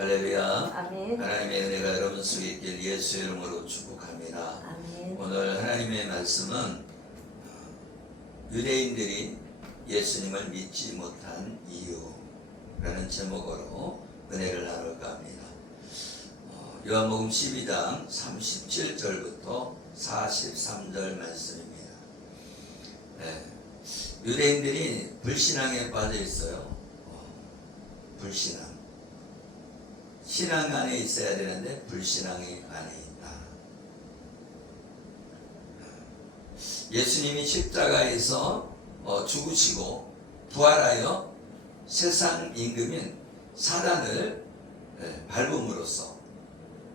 할렐루야. 아멘. 하나님의 은혜가 여러분 속에 있길 예수의 이름으로 축복합니다. 아멘. 오늘 하나님의 말씀은 유대인들이 예수님을 믿지 못한 이유라는 제목으로 은혜를 나눌까 합니다. 요한복음 12장 37절부터 43절 말씀입니다. 유대인들이 불신앙에 빠져 있어요. 불신앙. 신앙 안에 있어야 되는데 불신앙이 안에 있다. 예수님이 십자가에서 죽으시고 부활하여 세상 임금인 사단을 밟음으로써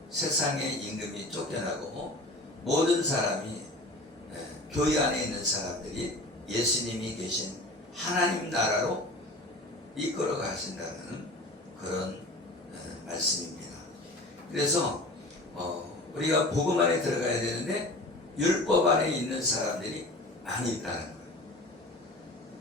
세상의 임금이 쫓겨나고 모든 사람이 교회 안에 있는 사람들이 예수님이 계신 하나님 나라로 이끌어 가신다는 그런 말씀입니다. 그래서 우리가 복음 안에 들어가야 되는데 율법 안에 있는 사람들이 많이 있다는 거예요.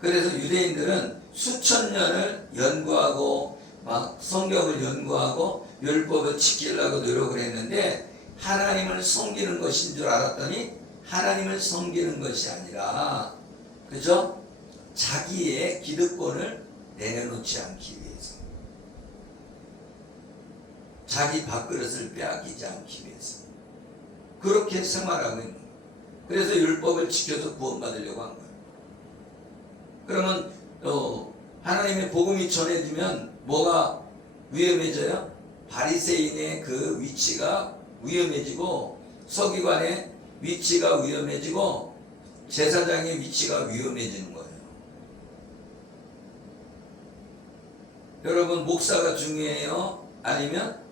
그래서 유대인들은 수천 년을 연구하고 막 성경을 연구하고 율법을 지키려고 노력을 했는데 하나님을 섬기는 것인 줄 알았더니 하나님을 섬기는 것이 아니라 그죠? 자기의 기득권을 내려놓지 않기 위해서, 자기 밥그릇을 빼앗기지 않기 위해서 그렇게 생활하고 있는 거예요. 그래서 율법을 지켜서 구원받으려고 한 거예요. 그러면 하나님의 복음이 전해지면 뭐가 위험해져요? 바리새인의 그 위치가 위험해지고 서기관의 위치가 위험해지고 제사장의 위치가 위험해지는 거예요. 여러분, 목사가 중요해요? 아니면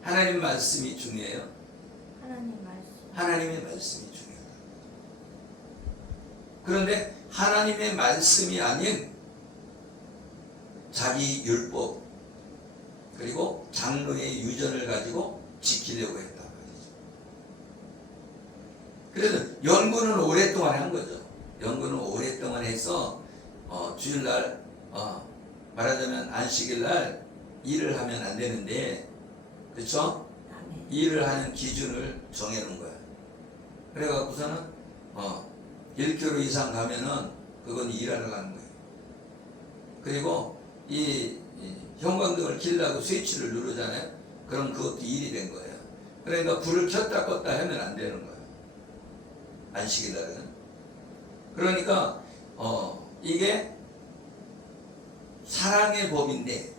하나님 말씀이 중요해요? 하나님 말씀. 하나님의 말씀이 중요하다. 그런데 하나님의 말씀이 아닌 자기 율법 그리고 장로의 유전을 가지고 지키려고 했단 말이죠. 그래서 연구는 오랫동안 한 거죠. 연구는 오랫동안 해서 주일날 말하자면 안식일날 일을 하면 안 되는데, 그렇죠? 일을 하는 기준을 정해놓은 거예요. 그래갖고서는 1km 이상 가면은 그건 일하러 가는 거예요. 그리고 이 형광등을 켜려고 스위치를 누르잖아요. 그럼 그것도 일이 된 거예요. 그러니까 불을 켰다 껐다 하면 안 되는 거예요. 안식일날은. 그러니까 이게 사랑의 법인데,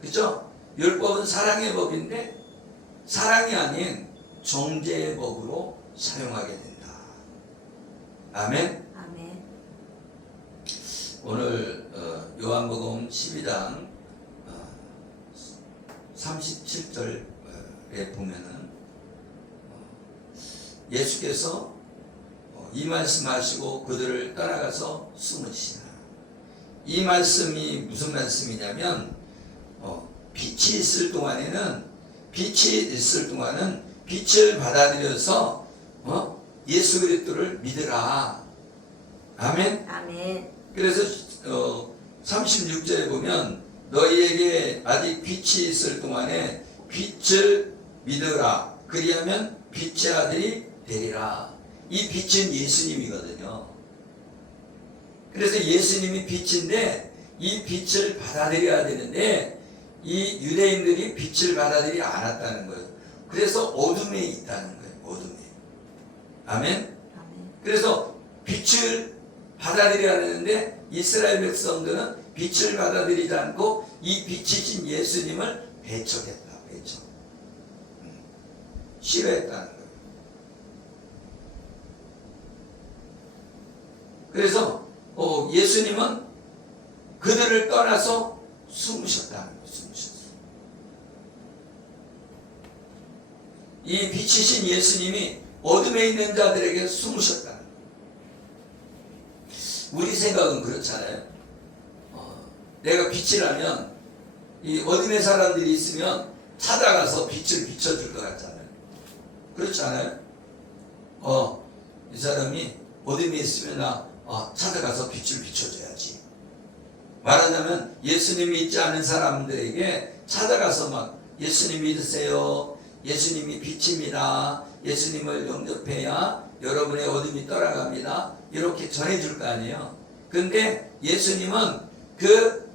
그렇죠? 율법은 사랑의 법인데 사랑이 아닌 정죄의 법으로 사용하게 된다. 아멘. 아멘. 오늘 요한복음 12장 37절에 보면은 예수께서 이 말씀하시고 그들을 떠나가서 숨으시나. 이 말씀이 무슨 말씀이냐면 빛이 있을 동안은 빛을 받아들여서 예수 그리스도를 믿으라. 아멘. 아멘. 그래서 36절에 보면 너희에게 아직 빛이 있을 동안에 빛을 믿으라. 그리하면 빛의 아들이 되리라. 이 빛은 예수님이거든요. 그래서 예수님이 빛인데 이 빛을 받아들여야 되는데 이 유대인들이 빛을 받아들이지 않았다는 거예요. 그래서 어둠에 있다는 거예요. 어둠에. 아멘. 아멘. 그래서 빛을 받아들여야 하는데 이스라엘 백성들은 빛을 받아들이지 않고 이 빛이신 예수님을 배척했다. 배척. 싫어했다는 거예요. 그래서 예수님은 그들을 떠나서 숨으셨다는 거예요. 숨으셨어요. 이 빛이신 예수님이 어둠에 있는 자들에게 숨으셨다는 거예요. 우리 생각은 그렇잖아요. 내가 빛이라면 이 어둠의 사람들이 있으면 찾아가서 빛을 비춰줄 것 같잖아요. 그렇지 않아요? 이 사람이 어둠에 있으면 나 찾아가서 빛을 비춰줘야지. 말하자면 예수님이 믿지 않은 사람들에게 찾아가서 막 예수님 믿으세요. 예수님이 빛입니다. 예수님을 영접해야 여러분의 어둠이 떠나갑니다. 이렇게 전해줄 거 아니에요. 근데 예수님은 그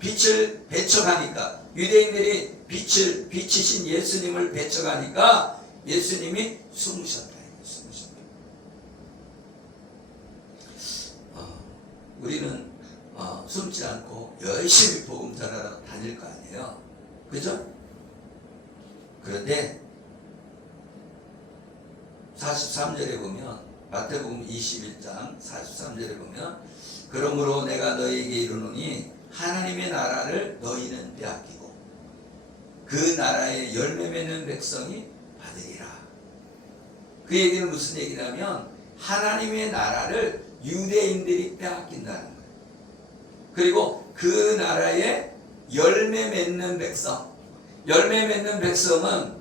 빛을 배척하니까, 유대인들이 빛이신 예수님을 배척하니까 예수님이 숨으셨다. 우리는 숨지 않고 열심히 복음 전하러 다닐 거 아니에요. 그죠? 그런데 43절에 보면, 마태복음 21장 43절에 보면, 그러므로 내가 너희에게 이르노니 하나님의 나라를 너희는 빼앗기고 그 나라의 열매 맺는 백성이 받으리라. 그 얘기는 무슨 얘기냐면 하나님의 나라를 유대인들이 빼앗긴다는 거예요. 그리고 그 나라의 열매 맺는 백성, 열매 맺는 백성은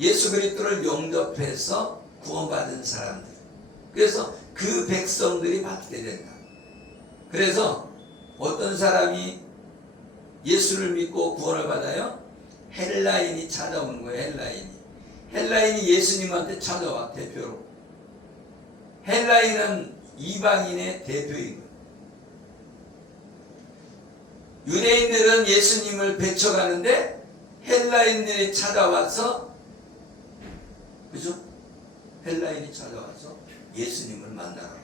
예수 그리스도를 영접해서 구원받은 사람들. 그래서 그 백성들이 받게 된다. 그래서 어떤 사람이 예수를 믿고 구원을 받아요? 헬라인이 찾아오는 거예요. 헬라인이 예수님한테 찾아와, 대표로. 헬라인은 이방인의 대표인 거예요. 유대인들은 예수님을 배척하는데 헬라인들이 찾아와서, 그죠? 헬라인이 찾아와서 예수님을 만나라.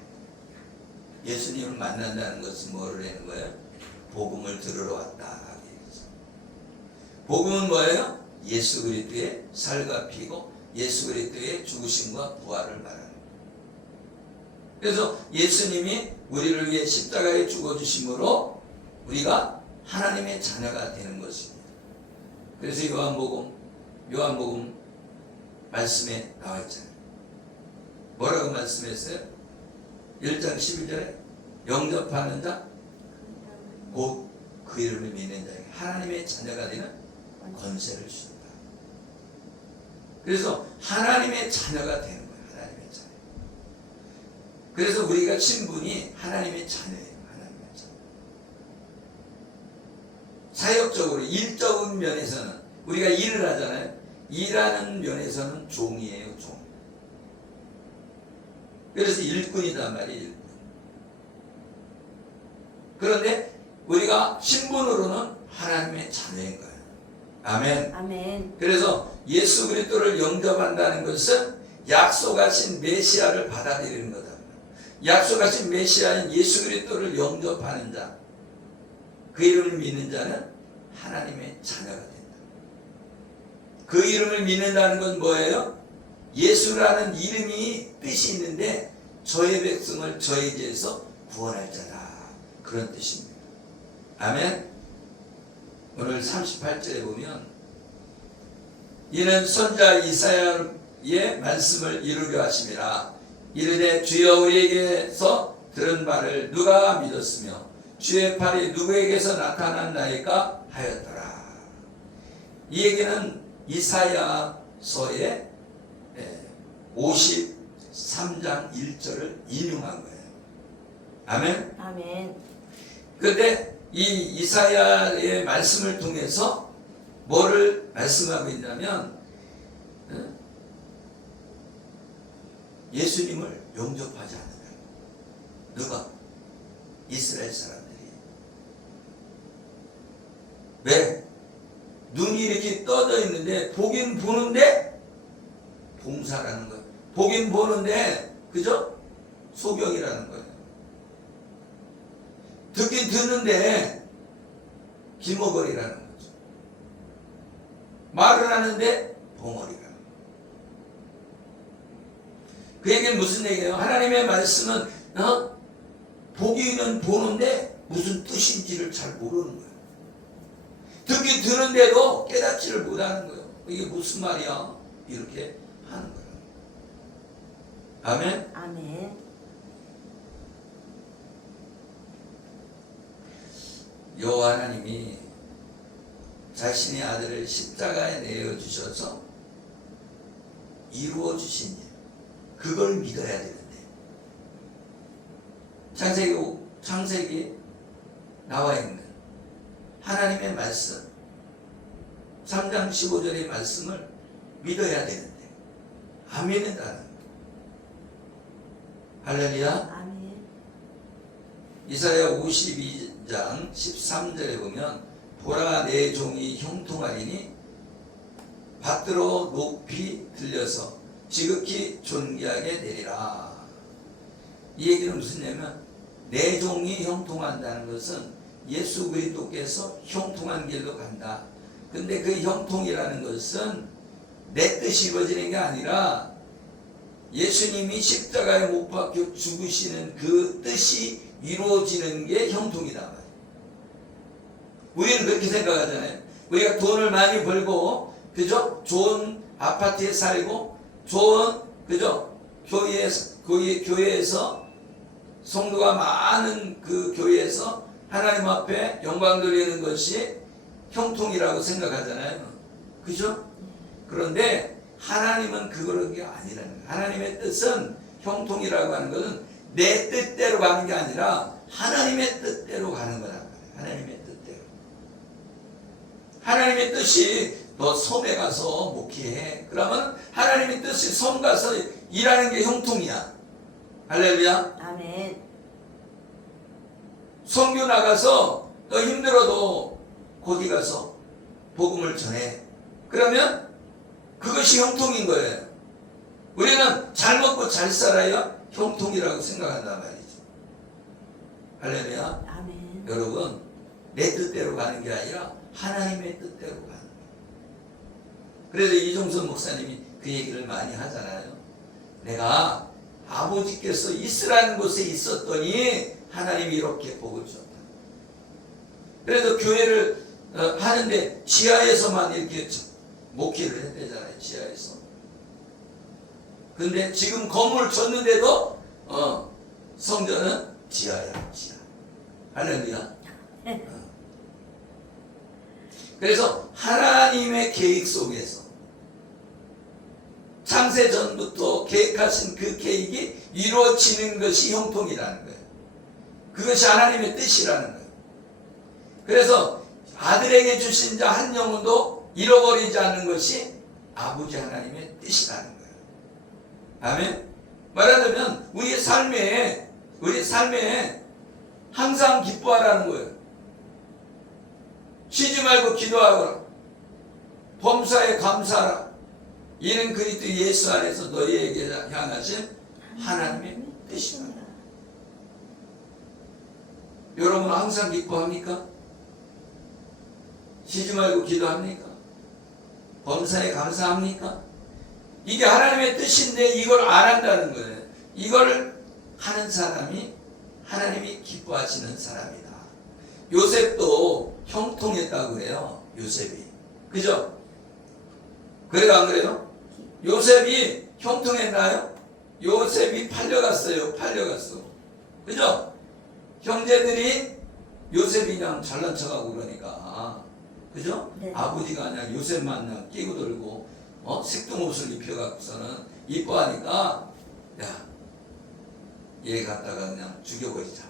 예수님을 만난다는 것은 뭐를 하는 거예요? 복음을 들으러 왔다. 복음은 뭐예요? 예수 그리스도의 살과 피고 예수 그리스도의 죽으심과 부활을 말하는 거예요. 그래서 예수님이 우리를 위해 십자가에 죽어주심으로 우리가 하나님의 자녀가 되는 것입니다. 그래서 요한복음 말씀에 나와 있잖아요. 뭐라고 말씀했어요? 1장 11절에 영접하는 자 곧 그 이름을 믿는 자에게 하나님의 자녀가 되는 권세를 주신다. 그래서 하나님의 자녀가 되는 거예요. 하나님의 자녀. 그래서 우리가 신분이 하나님의 자녀예요. 하나님의 자녀. 사역적으로 일적인 면에서는 우리가 일을 하잖아요. 일하는 면에서는 종이에요. 종. 그래서 일꾼이단 말이에요. 일꾼. 그런데 우리가 신분으로는 하나님의 자녀인 거예요. 아멘. 아멘. 그래서 예수 그리스도를 영접한다는 것은 약속하신 메시아를 받아들이는 거다. 약속하신 메시아인 예수 그리스도를 영접하는 자, 그 이름을 믿는 자는 하나님의 자녀가 된다. 그 이름을 믿는다는 건 뭐예요? 예수라는 이름이 뜻이 있는데 저의 백성을 저의 죄에서 구원할 자다. 그런 뜻입니다. 아멘. 오늘 38절에 보면 이는 선자 이사야의 말씀을 이루려 하심이라. 이르되 주여 우리에게서 들은 바를 누가 믿었으며 주의 팔이 누구에게서 나타났나이까 하였더라. 이 얘기는 이사야서의 53장 1절을 인용한 거예요. 아멘. 아멘. 그런데 이 이사야의 말씀을 통해서 뭐를 말씀하고 있냐면 예수님을 영접하지 않는다. 누가? 이스라엘 사람들이. 왜? 눈이 이렇게 떠져 있는데 보긴 보는데 봉사라는 거예요. 보긴 보는데 그죠? 소경이라는 거예요. 듣긴 듣는데 기머거리라는 거죠. 말을 하는데 벙어리라는 거예요. 그 얘기는 무슨 얘기예요? 하나님의 말씀은 보기는 보는데 무슨 뜻인지를 잘 모르는 거예요. 듣긴 듣는데도 깨닫지를 못하는 거예요. 이게 무슨 말이야? 이렇게 하는 거예요. 아멘? 아멘. 여호와 하나님이 자신의 아들을 십자가에 내어 주셔서 이루어 주신 일, 그걸 믿어야 되는데 창세기 나와 있는 하나님의 말씀, 3장 15절의 말씀을 믿어야 되는데 안 믿는다는 거예요. 할렐루야. 아멘. 이사야 52장 13절에 보면 보라 내 종이 형통하리니 받들어 높이 들려서 지극히 존귀하게 되리라. 이 얘기는 무슨 얘기냐면 내 종이 형통한다는 것은 예수 그리스도께서 형통한 길로 간다. 근데 그 형통이라는 것은 내 뜻이 이루어지는 게 아니라 예수님이 십자가에 못 박혀 죽으시는 그 뜻이 이루어지는 게 형통이다 말이에요. 우리는 그렇게 생각하잖아요. 우리가 돈을 많이 벌고 그죠? 좋은 아파트에 살고 좋은 그죠? 교회에서 성도가 많은 그 교회에서 하나님 앞에 영광 돌리는 것이 형통이라고 생각하잖아요. 그죠? 그런데 하나님은 그런 게 아니라는 거예요. 하나님의 뜻은 형통이라고 하는 것은 내 뜻대로 가는 게 아니라 하나님의 뜻대로 가는 거란 말이에요. 하나님의 뜻대로. 하나님의 뜻이 너 섬에 가서 목회해. 그러면 하나님의 뜻이 섬 가서 일하는 게 형통이야. 할렐루야. 아멘. 선교 나가서 너 힘들어도 거기 가서 복음을 전해. 그러면 그것이 형통인 거예요. 우리는 잘 먹고 잘 살아야 형통이라고 생각한단 말이죠. 할렐루야. 아멘. 여러분, 내 뜻대로 가는 게 아니라 하나님의 뜻대로 가는 거예요. 그래서 이종선 목사님이 그 얘기를 많이 하잖아요. 내가 아버지께서 있으라는 곳에 있었더니 하나님이 이렇게 복을 줬다. 그래서 교회를 하는데 지하에서만 이렇게 목회를 했대잖아요. 지하에서. 근데 지금 건물 줬는데도 성전은 지하야. 지하. 할렐루야. 그래서 하나님의 계획 속에서 창세 전부터 계획하신 그 계획이 이루어지는 것이 형통이라는 거예요. 그것이 하나님의 뜻이라는 거예요. 그래서 아들에게 주신 자 한 영혼도 잃어버리지 않는 것이 아버지 하나님의 뜻이라는 거예요. 아멘. 말하자면 우리의 삶에 항상 기뻐하라는 거예요. 쉬지 말고 기도하거라. 범사에 감사하라. 이는 그리스도 예수 안에서 너희에게 향하신 하나님의 뜻이다. 여러분 항상 기뻐합니까? 쉬지 말고 기도합니까? 범사에 감사합니까? 이게 하나님의 뜻인데 이걸 안 한다는 거예요. 이걸 하는 사람이 하나님이 기뻐하시는 사람이다. 요셉도 형통했다고 그래요. 요셉이. 그죠? 그래요 안 그래요? 요셉이 형통했나요? 요셉이 팔려갔어요. 팔려갔어. 그죠? 형제들이 요셉이 그냥 잘난 척하고 그러니까. 그죠? 네. 아버지가 그냥 요셉만 그냥 끼고 들고 색동옷을 입혀갖고서는 이뻐하니까 야, 얘 갖다가 그냥 죽여버리자.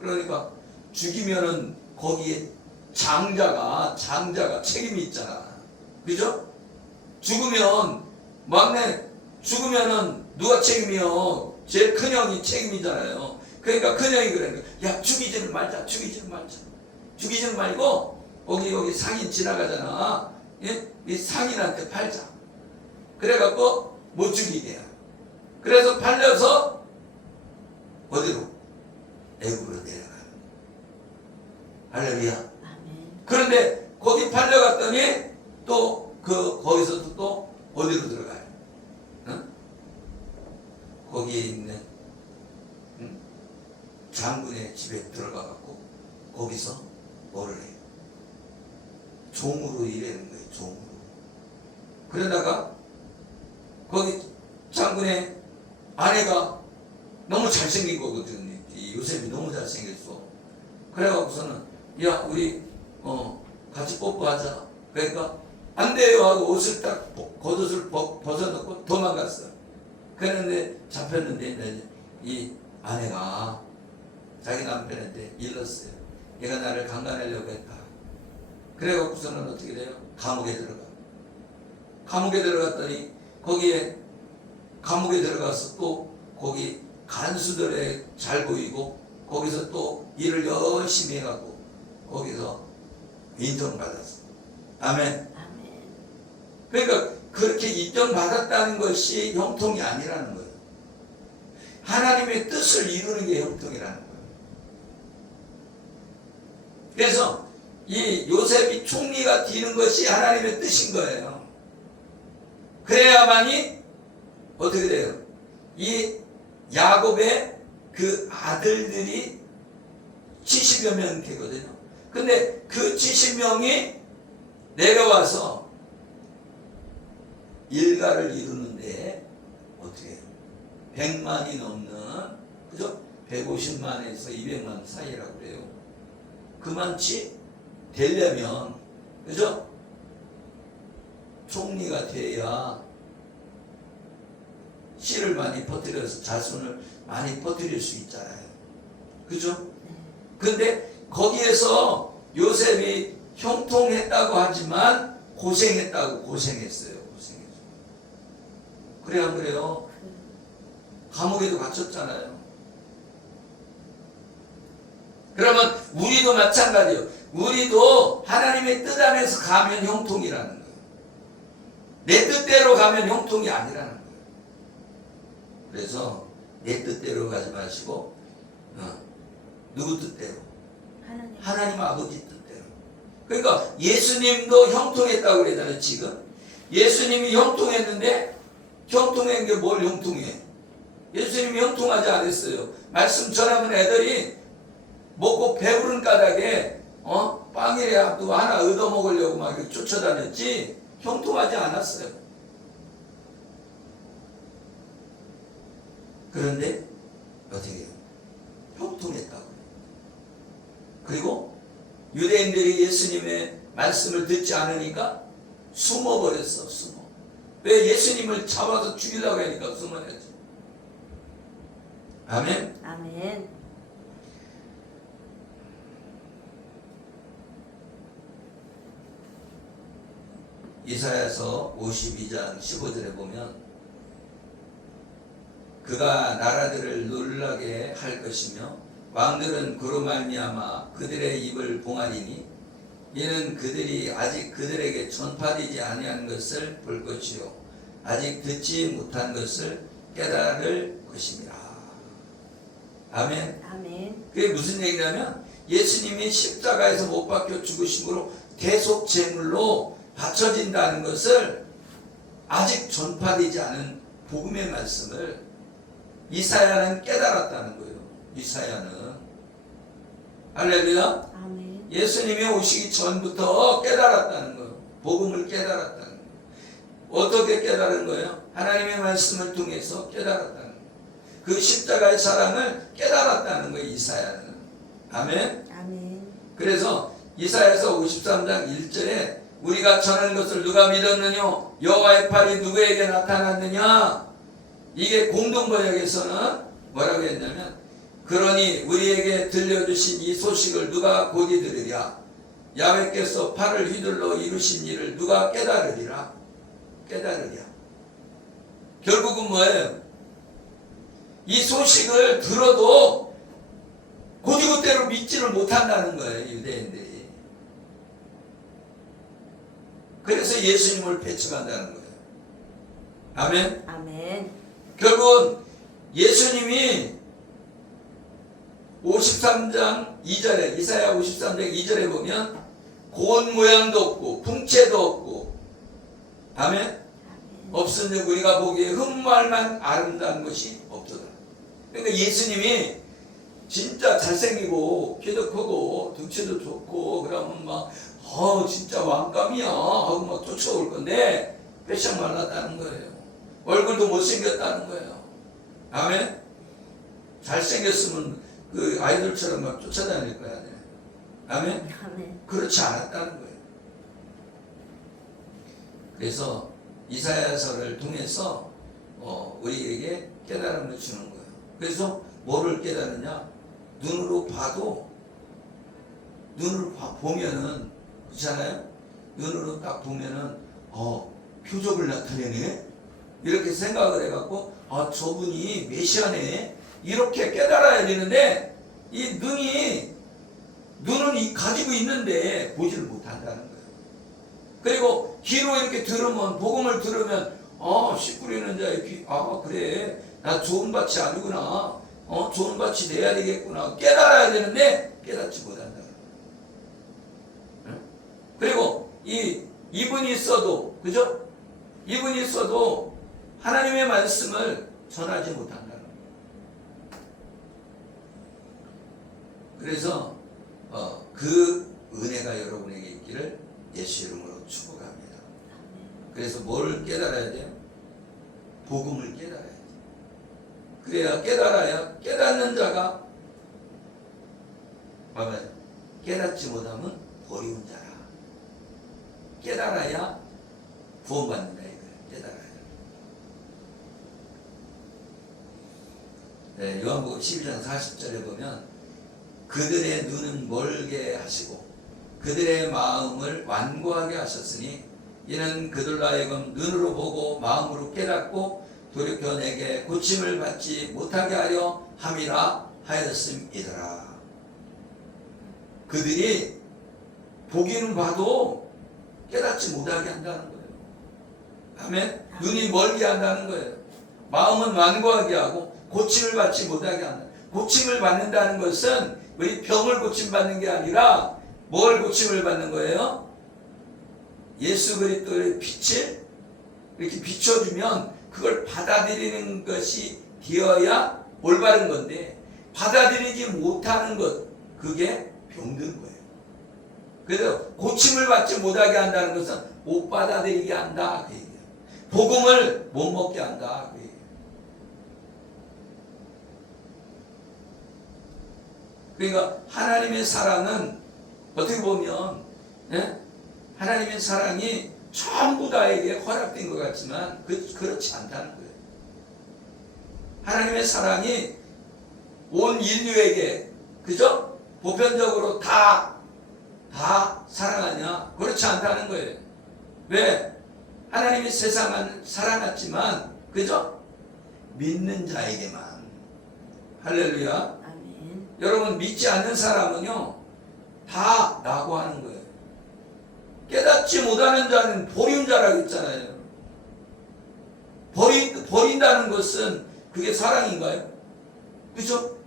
그러니까 죽이면은 거기에 장자가 책임이 있잖아. 그죠? 죽으면 막내 죽으면은 누가 책임이요? 제일 큰 형이 책임이잖아요. 그러니까 큰 형이 그래. 야, 죽이지는 말자. 죽이지는 말고 여기 상인 지나가잖아. 예? 이 상인한테 팔자. 그래갖고 못 죽이게. 그래서 팔려서 어디로? 애굽으로 내려가요. 할렐루야. 아멘. 그런데 거기 팔려갔더니 또 거기서도 또 어디로 들어가요? 응? 거기에 있는 장군의 집에 들어가갖고 거기서 뭐를 해요? 종으로 일하는 거예요. 종으로. 그러다가 거기 장군의 아내가 너무 잘생긴 거거든요. 이 요셉이 너무 잘생겼어. 그래갖고서는 야 우리 같이 뽀뽀하자. 그러니까 안 돼요 하고 옷을 딱 겉옷을 벗어놓고 도망갔어. 그런데 잡혔는데 이 아내가 자기 남편한테 일렀어요. 얘가 나를 강간하려고 했다. 그래갖고서는 어떻게 돼요? 감옥에 들어가. 감옥에 들어갔더니 거기에 감옥에 들어가서 또 거기 간수들에 잘 보이고 거기서 또 일을 열심히 해갖고 거기서 인정받았어. 아멘. 아멘. 그러니까 그렇게 인정받았다는 것이 형통이 아니라는 거예요. 하나님의 뜻을 이루는 게 형통이라는 거예요. 그래서 이 요셉이 총리가 되는 것이 하나님의 뜻인 거예요. 그래야만이 어떻게 돼요? 이 야곱의 그 아들들이 70여 명 되거든요. 근데 그 70명이 내려와서 일가를 이루는데 어떻게 해요? 100만이 넘는, 그죠? 150만에서 200만 사이라고 그래요. 그만치 되려면, 그죠? 총리가 돼야 씨를 많이 퍼뜨려서 자손을 많이 퍼뜨릴 수 있잖아요. 그죠? 근데 거기에서 요셉이 형통했다고 하지만 고생했어요. 고생했어요. 그래요, 안 그래요? 감옥에도 갇혔잖아요. 그러면 우리도 마찬가지예요. 우리도 하나님의 뜻 안에서 가면 형통이라는 거예요. 내 뜻대로 가면 형통이 아니라는 거예요. 그래서 내 뜻대로 가지 마시고 누구 뜻대로? 하나님 아버지 뜻대로. 그러니까 예수님도 형통했다고 그러잖아요. 지금 예수님이 형통했는데 형통한 게 뭘 형통해? 예수님이 형통하지 않았어요. 말씀 전하는 애들이 먹고 배부른 까닭에 빵이라도 하나 얻어먹으려고 막 이렇게 쫓아다녔지 형통하지 않았어요. 그런데 어떻게 해요? 형통했다고. 그리고 유대인들이 예수님의 말씀을 듣지 않으니까 숨어버렸어. 왜? 예수님을 잡아서 죽이려고 하니까 숨어야지. 아멘. 아멘. 이사야서 52장 15절에 보면 그가 나라들을 놀라게 할 것이며 왕들은 그로 말미암아 그들의 입을 봉하리니 이는 그들이 아직 그들에게 전파되지 아니한 것을 볼 것이요 아직 듣지 못한 것을 깨달을 것입니다. 아멘. 아멘. 그게 무슨 얘기냐면 예수님이 십자가에서 못 박혀 죽으심으로 대속 제물로 바쳐진다는 것을 아직 전파되지 않은 복음의 말씀을 이사야는 깨달았다는 거예요. 이사야는. 할렐루야. 아멘. 예수님이 오시기 전부터 깨달았다는 거예요. 복음을 깨달았다는 거예요. 어떻게 깨달은 거예요? 하나님의 말씀을 통해서 깨달았다는 거예요. 그 십자가의 사랑을 깨달았다는 거예요. 이사야는. 아멘. 아멘. 그래서 이사야서 53장 1절에 우리가 전하는 것을 누가 믿었느냐? 여호와의 팔이 누구에게 나타났느냐? 이게 공동번역에서는 뭐라고 했냐면 그러니 우리에게 들려주신 이 소식을 누가 곧이 들으랴? 야훼께서 팔을 휘둘러 이루신 일을 누가 깨달으리라? 결국은 뭐예요? 이 소식을 들어도 곧이그대로 믿지를 못한다는 거예요. 유대인들이. 그래서 예수님을 배척한다는 거예요. 아멘. 아멘. 결국은 예수님이 53장 2절에 이사야 53장 2절에 보면 고운 모양도 없고 풍채도 없고 아멘. 아멘. 없은즉 우리가 보기에 흠말만 아름다운 것이 없도다. 그러니까 예수님이 진짜 잘생기고 키도 크고 등치도 좋고 그러면 막 진짜 왕감이야 하고 막 쫓아올 건데 패션 말랐다는 거예요. 얼굴도 못생겼다는 거예요. 아멘. 잘생겼으면 그 아이돌처럼 막 쫓아다닐 거야. 아멘. 아멘. 그렇지 않았다는 거예요. 그래서 이사야서를 통해서 우리에게 깨달음을 주는 거예요. 그래서 뭐를 깨달으냐? 눈으로 봐도 눈으로 보면은 그렇잖아요? 눈으로 딱 보면은 표적을 나타내네 이렇게 생각을 해갖고 저분이 메시아네 이렇게 깨달아야 되는데 이 눈은 가지고 있는데 보지를 못한다는 거예요. 그리고 귀로 이렇게 들으면 복음을 들으면 씨 뿌리는 자의 귀 그래 나 좋은 밭이 아니구나 좋은 밭이 돼야 되겠구나 깨달아야 되는데 깨닫지 못한다. 그리고 이분이 있어도 그죠? 이분이 있어도 하나님의 말씀을 전하지 못한다는 거예요. 그래서 그 은혜가 여러분에게 있기를 예수 이름으로 축복합니다. 그래서 뭘 깨달아야 돼요? 복음을 깨달아야 돼요. 그래야 깨달아야 깨닫는 자가 봐봐요. 깨닫지 못하면 버리운 자라. 깨달아야 구원받는다 이거예요. 깨달아야. 네, 요한복음 12장 40절에 보면 그들의 눈은 멀게 하시고 그들의 마음을 완고하게 하셨으니 이는 그들로 하여금 눈으로 보고 마음으로 깨닫고 돌이켜 내게 고침을 받지 못하게 하려 함이라 하였음이더라. 그들이 보기는 봐도 깨닫지 못하게 한다는 거예요. 아멘. 눈이 멀게 한다는 거예요. 마음은 완고하게 하고 고침을 받지 못하게 한다. 고침을 받는다는 것은 우리 병을 고침받는 게 아니라 뭘 고침을 받는 거예요? 예수 그리스도의 빛을 이렇게 비춰주면 그걸 받아들이는 것이 되어야 올바른 건데 받아들이지 못하는 것 그게 병든 거예요. 그래서 고침을 받지 못하게 한다는 것은 못 받아들이게 한다 그 얘기예요. 복음을 못 먹게 한다 그 얘기예요. 그러니까 하나님의 사랑은 어떻게 보면 하나님의 사랑이 전부 다에게 허락된 것 같지만 그렇지 않다는 거예요. 하나님의 사랑이 온 인류에게 그죠? 보편적으로 다 사랑하냐? 그렇지 않다는 거예요. 왜? 하나님이 세상을 사랑했지만 그죠? 믿는 자에게만. 할렐루야. 아멘. 여러분 믿지 않는 사람은요 다 라고 하는 거예요. 깨닫지 못하는 자는 버린 자라고 했잖아요. 버린다는 것은 그게 사랑인가요? 그죠?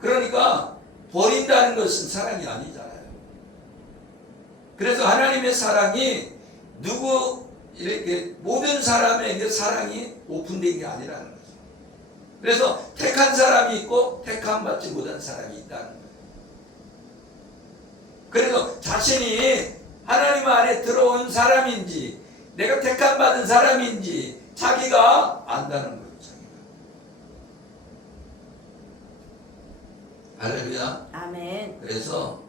그러니까 버린다는 것은 사랑이 아니잖아요. 그래서 하나님의 사랑이 이렇게 모든 사람에게 사랑이 오픈된 게 아니라는 거죠. 그래서 택한 사람이 있고 택함 받지 못한 사람이 있다는 거예요. 그래서 자신이 하나님 안에 들어온 사람인지 내가 택함 받은 사람인지 자기가 안다는 거예요. 할렐루야. 아멘. 그래서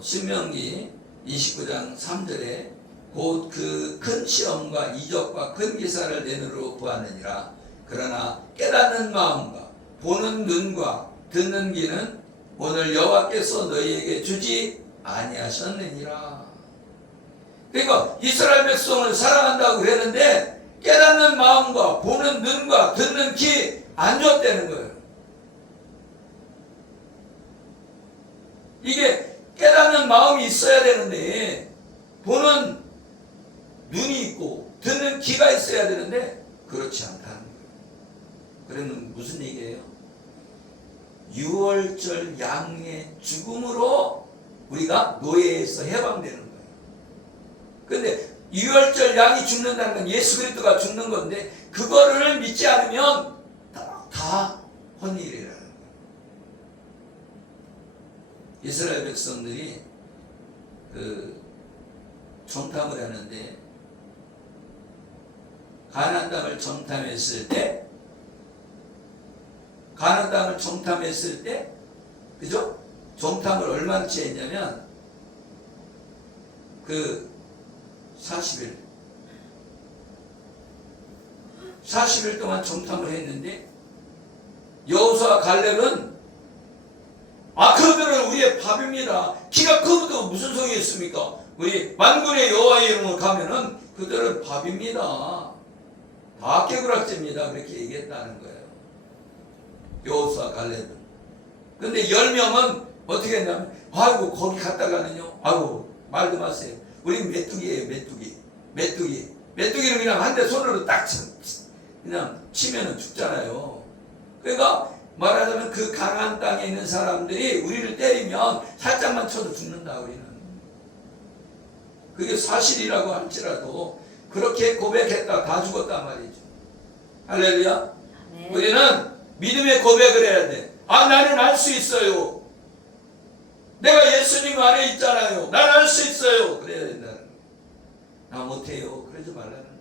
신명기 29장 3절에 곧 그 큰 시험과 이적과 큰 기사를 내누로 보았느니라. 그러나 깨닫는 마음과 보는 눈과 듣는 귀는 오늘 여호와께서 너희에게 주지 아니하셨느니라. 그러니까 이스라엘 백성을 사랑한다고 그랬는데 깨닫는 마음과 보는 눈과 듣는 귀 안 줬다는 거예요. 이게 깨닫는 마음이 있어야 되는데 보는 눈이 있고 듣는 귀가 있어야 되는데 그렇지 않다는 거예요. 그러면 무슨 얘기예요? 유월절 양의 죽음으로 우리가 노예에서 해방되는 거예요. 그런데 유월절 양이 죽는다는 건 예수 그리스도가 죽는 건데 그거를 믿지 않으면 다 혼일이라는 거예요. 이스라엘 백성들이 정탐을 하는데 가나안 땅을 정탐했을 때 그죠? 정탐을 얼마치 했냐면 40일 동안 정탐을 했는데 여호수아 갈렙은 그들은 우리의 밥입니다. 키가 커도 무슨 소용이 있습니까? 우리 만군의 여호와의 이름으로 가면은 그들은 밥입니다. 다 깨구락지입니다. 그렇게 얘기했다는 거예요. 여호수아 갈렙은. 근데 10명은 어떻게 했냐면 아이고 거기 갔다가는요, 아이고 말도 마세요. 우리 메뚜기예요. 메뚜기는 그냥 한 대 손으로 딱 그냥 치면은 죽잖아요. 그러니까 말하자면 그 강한 땅에 있는 사람들이 우리를 때리면 살짝만 쳐도 죽는다. 우리는 그게 사실이라고 할지라도 그렇게 고백했다 다 죽었단 말이죠. 할렐루야. 아멘. 우리는 믿음의 고백을 해야 돼. 나는 알 수 있어요. 내가 예수님 안에 있잖아요. 난 알 수 있어요. 그래야 된다는 거예요. 나 못해요. 그러지 말라는 거예요.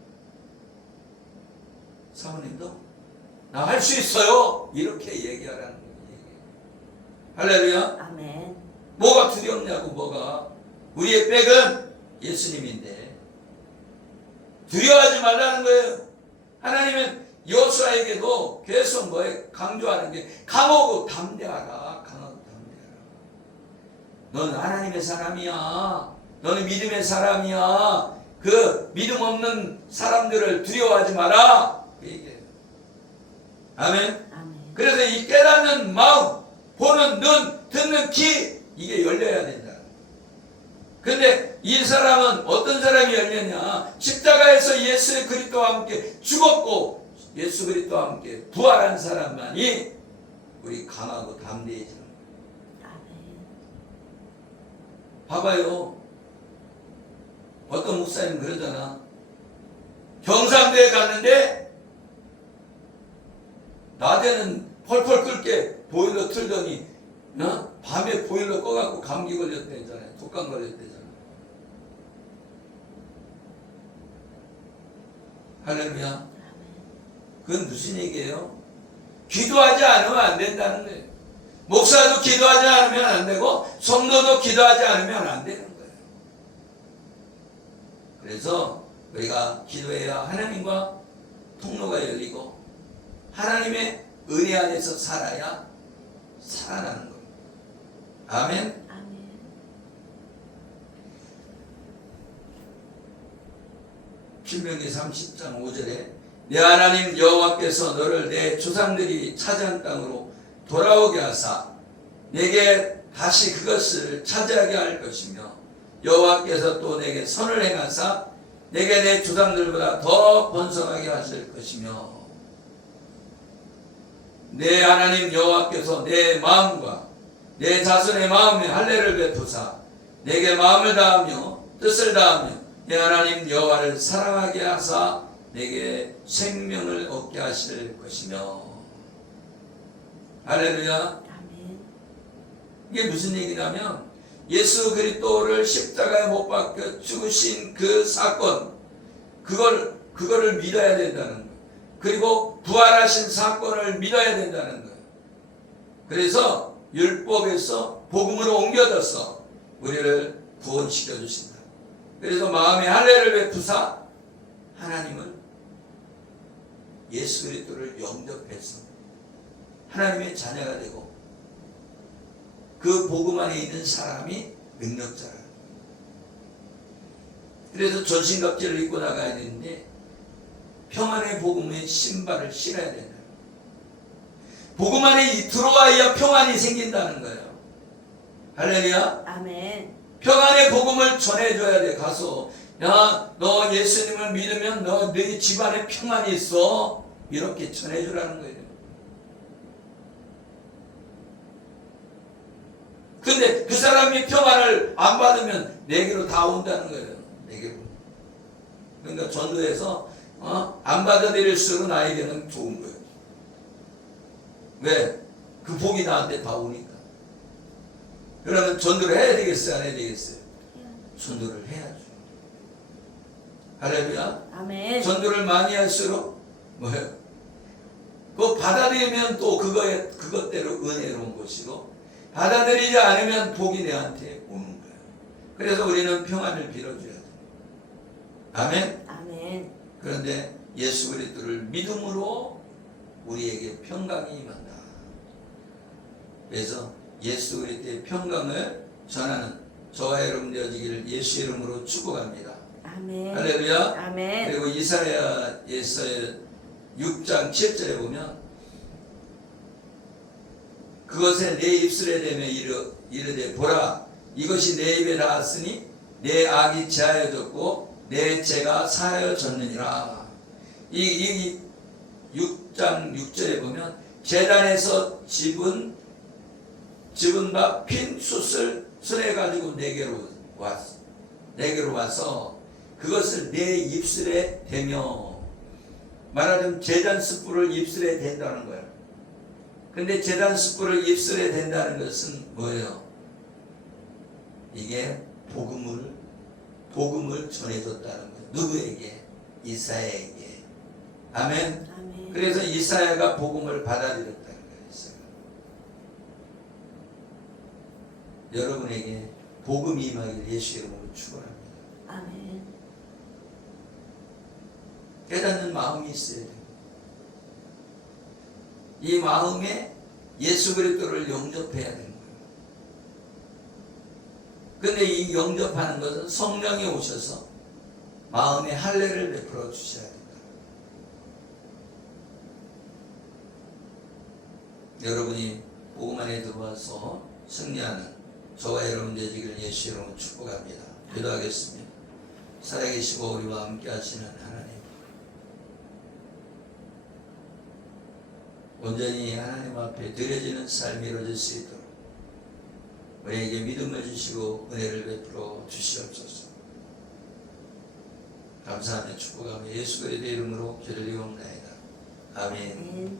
사모님도 나 할 수 있어요. 이렇게 얘기하라는 거예요. 할렐루야. 아멘. 뭐가 두렵냐고. 뭐가. 우리의 백은 예수님인데 두려워하지 말라는 거예요. 하나님은 여호수아에게도 계속 뭐에 강조하는 게 강하고 담대하라. 강하고 담대하라. 너는 하나님의 사람이야. 너는 믿음의 사람이야. 그 믿음 없는 사람들을 두려워하지 마라. 그 얘기예요. 아멘. 아멘. 그래서 이 깨닫는 마음, 보는 눈, 듣는 귀, 이게 열려야 된다. 근데 이 사람은 어떤 사람이 열렸냐? 십자가에서 예수 그리스도와 함께 죽었고 예수 그리스도와 함께 부활한 사람만이 우리 강하고 담대해지는 거예요. 아멘. 봐봐요. 어떤 목사님 그러잖아. 경상도에 갔는데 낮에는 펄펄 끓게 보일러 틀더니 밤에 보일러 꺼갖고 감기 걸렸대잖아요. 독감 걸렸대잖아요. 할렐루야. 그건 무슨 얘기예요? 기도하지 않으면 안 된다는 거예요. 목사도 기도하지 않으면 안 되고 성도도 기도하지 않으면 안 되는 거예요. 그래서 우리가 기도해야 하나님과 통로가 열리고 하나님의 은혜 안에서 살아야 살아나는 거예요. 아멘. 아멘. 신명기 30장 5절에 내 하나님 여호와께서 너를 내 조상들이 차지한 땅으로 돌아오게 하사 내게 다시 그것을 차지하게 할 것이며 여호와께서 또 내게 선을 행하사 내게 내 조상들보다 더 번성하게 하실 것이며 내 하나님 여호와께서 내 마음과 내 자손의 마음에 할례를 베푸사 내게 마음을 다하며 뜻을 다하며 내 하나님 여호와를 사랑하게 하사 내게 생명을 얻게 하실 것이며. 할렐루야. 아멘. 이게 무슨 얘기냐면 예수 그리스도를 십자가에 못 박혀 죽으신 그 사건, 그거를 믿어야 된다는 거예요. 그리고 부활하신 사건을 믿어야 된다는 거예요. 그래서 율법에서 복음으로 옮겨져서 우리를 구원시켜 주신다. 그래서 마음의 할례를 베푸사 하나님을 예수 그리스도를 영접해서 하나님의 자녀가 되고 그 복음 안에 있는 사람이 능력자라. 그래서 전신갑주를 입고 나가야 되는데 평안의 복음의 신발을 신어야 된다. 복음 안에 들어와야 평안이 생긴다는 거예요. 할렐루야. 아멘. 평안의 복음을 전해줘야 돼. 가서 야, 너 예수님을 믿으면 네 집안에 평안이 있어. 이렇게 전해주라는 거예요. 근데 그 사람이 평안을 안 받으면 내게로 다 온다는 거예요. 내게로. 그러니까 전도해서 안 받아들일수록 나에게는 좋은 거예요. 왜? 그 복이 나한테 다 오니까. 그러면 전도를 해야 되겠어요? 안 해야 되겠어요? 전도를 해야죠. 할렐루야. 아멘. 전도를 많이 할수록 뭐예요? 그거 받아들이면 또 그것대로 은혜로운 것이고 받아들이지 않으면 복이 내한테 오는 거예요. 그래서 우리는 평안을 빌어줘야 돼요. 아멘. 아멘. 그런데 예수 그리스도를 믿음으로 우리에게 평강이 임한다. 그래서 예수 그리스도의 평강을 전하는 저와 여러분 되어지기를 예수 이름으로 축복합니다. 아멘. 할렐루야. 아멘. 그리고 이사야에서 6장 7절에 보면 그것에 내 입술에 대며 이르되 보라 이것이 내 입에 닿았으니 내 악이 제하여졌고 내 죄가 사하여졌느니라. 이 6장 6절에 보면 제단에서 집은 바 핀 숯을 손에 가지고 내게로 와서 그것을 내 입술에 대며, 말하자면 제단 숯불을 입술에 댄다는 거예요. 근데 제단 숯불을 입술에 댄다는 것은 뭐예요? 이게 복음을 전해줬다는 거예요. 누구에게? 이사야에게. 아멘. 아멘. 그래서 이사야가 복음을 받아들였다는 거예요. 여러분에게 복음이 임하길 예수 이름으로 축원합니다. 아멘. 깨닫는 마음이 있어야 돼요. 이 마음에 예수 그리스도를 영접해야 되는 거예요. 근데 이 영접하는 것은 성령이 오셔서 마음에 할례를 베풀어 주셔야 된다. 여러분이 복음 안에 들어와서 승리하는 저와 여러분 되시기를 예수 이름으로 축복합니다. 기도하겠습니다. 살아계시고 우리와 함께 하시는 하나님, 온전히 하나님 앞에 드려지는 삶이 이루어질 수 있도록 우리에게 믿음을 주시고 은혜를 베풀어 주시옵소서. 감사하며 축복하며 예수 그리스도의 이름으로 기도드리옵나이다. 아멘. 아멘.